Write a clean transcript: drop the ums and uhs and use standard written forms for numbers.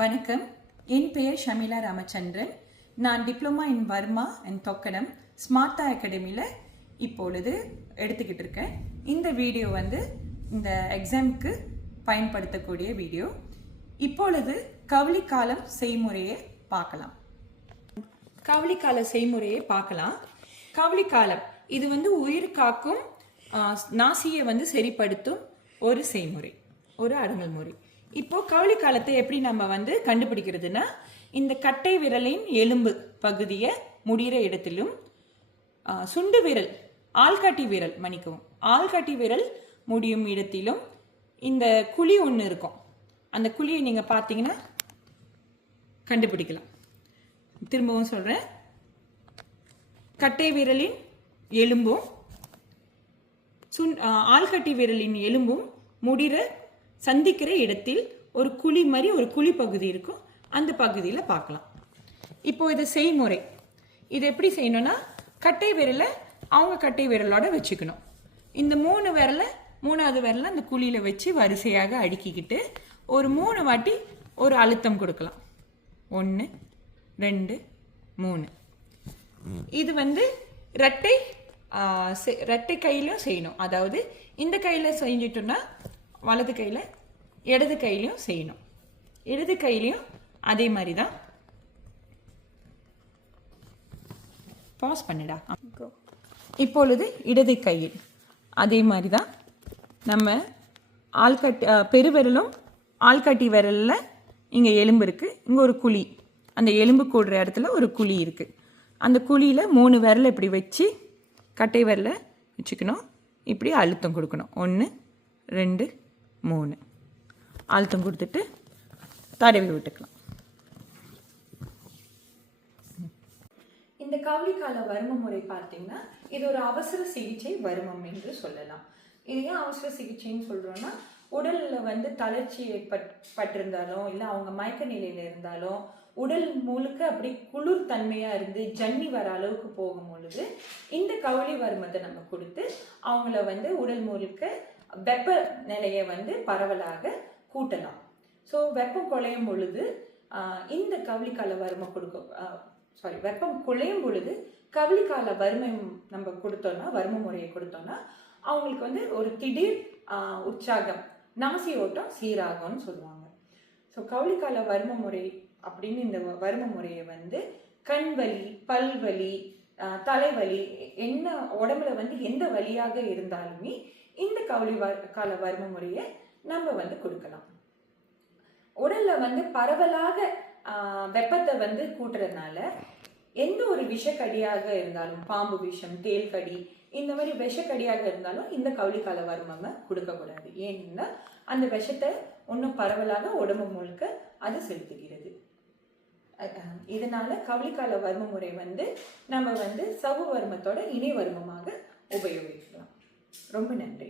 வணக்கம். என் பெயர் ஷமிலா ராமச்சந்திரன். நான் டிப்ளமா இன் வர்மா அண்ட் தொக்கடம் ஸ்மார்ட்டா அகாடமியில் இப்பொழுது எடுத்துக்கிட்டு இருக்கேன். இந்த வீடியோ இந்த எக்ஸாமுக்கு பயன்படுத்தக்கூடிய வீடியோ. இப்பொழுது கவுளிக்காலம் செய்முறையை பார்க்கலாம். கவுளிக்கால செய்முறையை பார்க்கலாம். கவுளிக்காலம் இது உயிர் காக்கும் நாசியை சரிப்படுத்தும் ஒரு செய்முறை, ஒரு அடங்கல் முறை. இப்போ கவுளி காலத்தை எப்படி நம்ம கண்டுபிடிக்கிறதுனா, இந்த கட்டை விரலின் எலும்பு பகுதியை முடிகிற இடத்திலும் சுண்டு விரல் ஆள்காட்டி விரல் முடியும் இடத்திலும் இந்த குழி ஒன்று இருக்கும். அந்த குழியை நீங்க பார்த்தீங்கன்னா கண்டுபிடிக்கலாம். திரும்பவும் சொல்றேன், கட்டை விரலின் எலும்பும் ஆள்காட்டி விரலின் எலும்பும் முடிகிற சந்திக்கிற இடத்தில் ஒரு குழி மாதிரி ஒரு குழி பகுதி இருக்கும். அந்த பகுதியில் பார்க்கலாம். இப்போ இது செய்முறை. இது எப்படி செய்யணும்னா, கட்டை விரலை அவங்க கட்டை விரலோட வச்சுக்கணும். இந்த மூணாவது விரலை அந்த குழியில வச்சு வரிசையாக அடுக்கிக்கிட்டு ஒரு 3 வாட்டி ஒரு அழுத்தம் கொடுக்கலாம். 1 2 3. இது ரெட்டை கையிலும் செய்யணும். அதாவது இந்த கையில செஞ்சிட்டோம்னா வலது கையில, இடது கையிலையும் செய்யணும். இடது கையிலையும் அதே மாதிரி தான். பாஸ் பண்ணிடா. இப்பொழுது இடது கையில் அதே மாதிரி தான். நம்ம பெருவிரலும் ஆள்காட்டி விரல்ல இங்க எலும்பு இருக்கு, இங்க ஒரு குழி, அந்த எலும்பு கூடுற இடத்துல ஒரு குழி இருக்கு. அந்த குழியில 3 விரலை இப்படி வச்சு கட்டை விரலை வச்சுக்கணும். இப்படி அழுத்தம் கொடுக்கணும். 1 2 3 அழுத்தம் கொடுத்துட்டு தடவி விட்டுக்கலாம். இந்த கவுளிக்கால வர்ம முறை பார்த்தீங்கன்னா, இது ஒரு அவசர சிகிச்சை வர்மம் என்று சொல்லலாம். இது ஏன் அவசர சிகிச்சைன்னு சொல்றோம்னா, உடல்ல தளர்ச்சி ஏற்பட்டிருந்தாலும் இல்லை அவங்க மயக்க நிலையில இருந்தாலும் உடல் முழுக்க அப்படி குளிர் தன்மையா இருந்து ஜன்னி வர அளவுக்கு போகும் பொழுது இந்த கவுளி வர்மத்தை நம்ம கொடுத்து அவங்கள உடல் முழுக்க வெப்ப நிலையை பரவலாக கூட்டலாம். ஸோ வெப்பம் குறையும் பொழுது இந்த கவுளிக்கால வர்மம் வெப்பம் குறையும் பொழுது கவுளிக்கால வர்மம் நம்ம கொடுத்தோம்னா, வர்ம முறையை கொடுத்தோம்னா அவங்களுக்கு ஒரு திடீர் உற்சாகம், நாசி ஓட்டம் சீராகும்னு சொல்லுவாங்க. ஸோ கவுளிக்கால வர்ம முறை அப்படின்னு இந்த வர்ம முறையை கண் வலி, பல்வலி, தலைவலி, என்ன உடம்புல எந்த வலியாக இருந்தாலுமே இந்த கவுளிக்கால வர்ம முறையை நம்ம கொடுக்கலாம். உடல்ல பரவலாக வெப்பத்தை கூட்டுறதுனால எந்த ஒரு விஷக்கடியாக இருந்தாலும், பாம்பு விஷம், தேல் கடி, இந்த மாதிரி விஷக்கடியாக இருந்தாலும் இந்த கவுளிக்கால வர்மம் கொடுக்கக்கூடாது. ஏன்னா அந்த விஷத்தை இன்னும் பரவலாக உடம்பு முழுக்க அது செலுத்துகிறது. இதனால கவுளிக்கால வர்ம முறை நம்ம சவ்வு வர்மத்தோட இணை வர்மமாக உபயோகிக்கலாம். ரொம்ப நன்றி.